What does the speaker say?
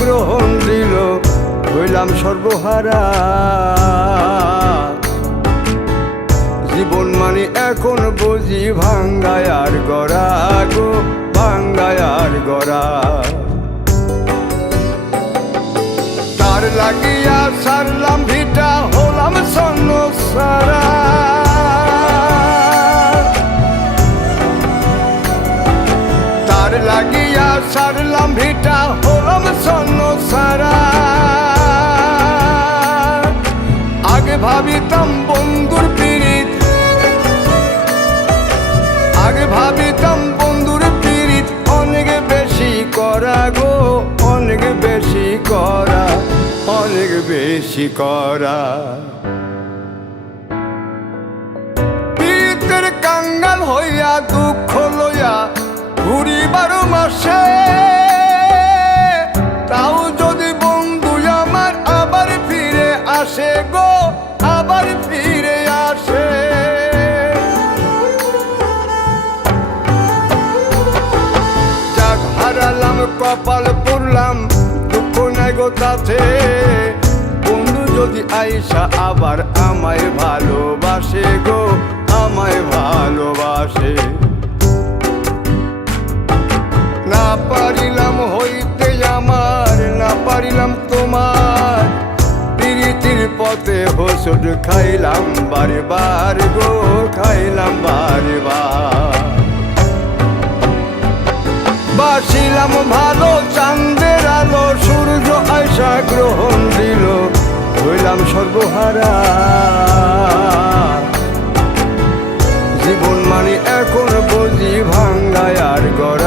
গ্রহণ দিল, হইলাম সর্বহারা। জীবন মানে এখন বুঝি ভাঙ্গায় আর গড়া গো, ভাঙ্গায় আর গড়া। তার লাগিয়া সারলাম ভিটা, হলাম স্বর্ণ সারা। তার লাগিয়া সারলাম ভিটা, হলাম স্বর্ণ সারা। আগে ভাবিতাম বন্ধুর পীড়িত, আগে ভাবিতাম বন্ধুর পীড়িত অনেক বেশি করা গো, অনেক বেশি করা, অনেক বেশি করা। পীড়িতের কাঙ্গাল হইয়া দুঃখ লইয়া ঘুরি 12 মাসে। তাও যদি বন্ধু আমার আবার ফিরে আসে গো, আবার ফিরে আসে। যাক হারালাম কপাল পুরলাম, দুঃখ নাই গো তাতে। বন্ধু যদি আইসা আবার আমায় ভালোবাসে গো, আমায় ভালোবাসে। না পারিলাম হইতে আমার, না পারিলাম তোমার। প্রীতির পথে হোঁচট খাইলাম বারবার গো, খাইলাম বারবার। বাসিলাম ভালো চাঁদের আলো, সূর্য আয়সা গ্রহণ দিল, হইলাম সর্বহারা। জীবন মানে এখন বুঝি ভাঙ্গায় আর গড়া।